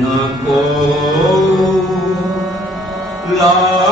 Nako La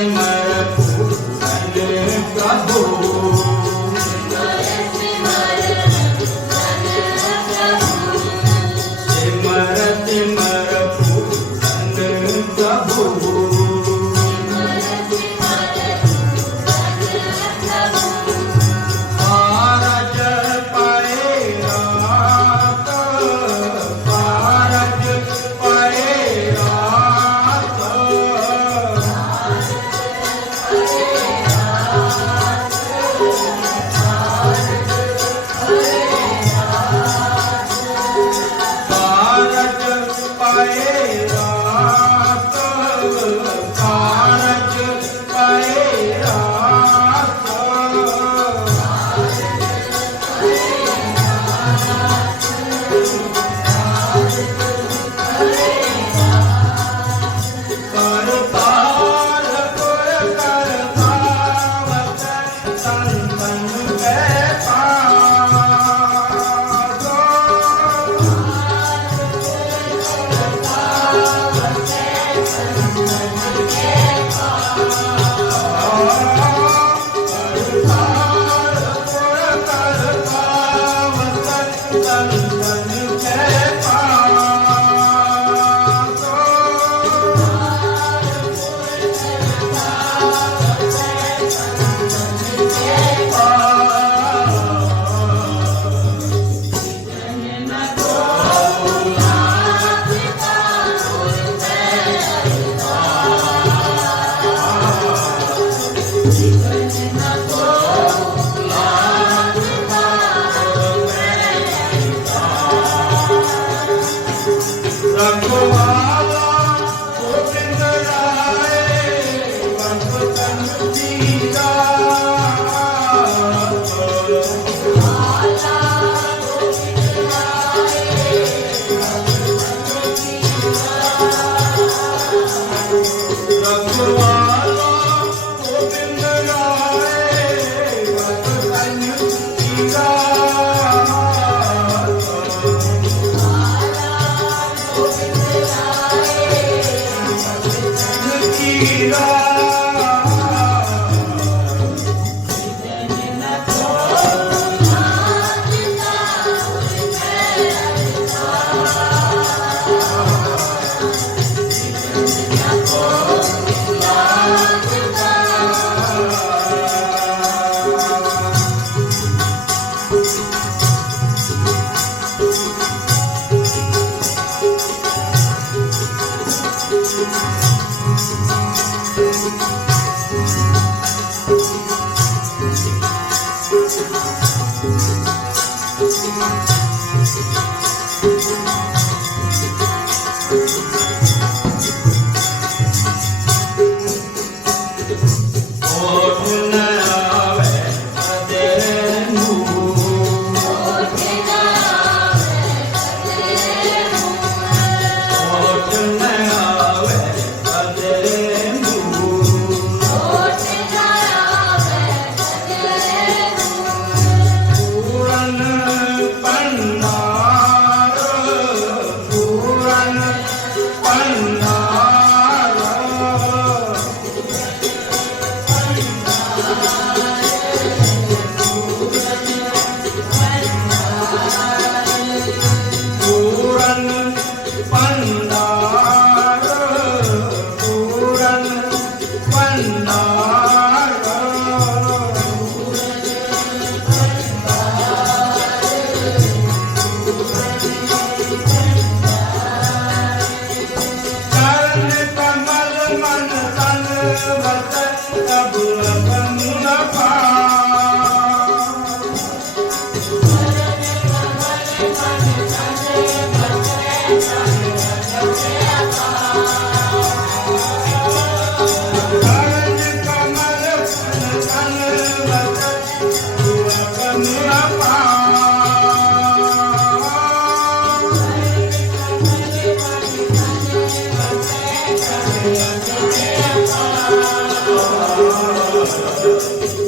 I'm a and music. truth.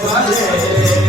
prazer.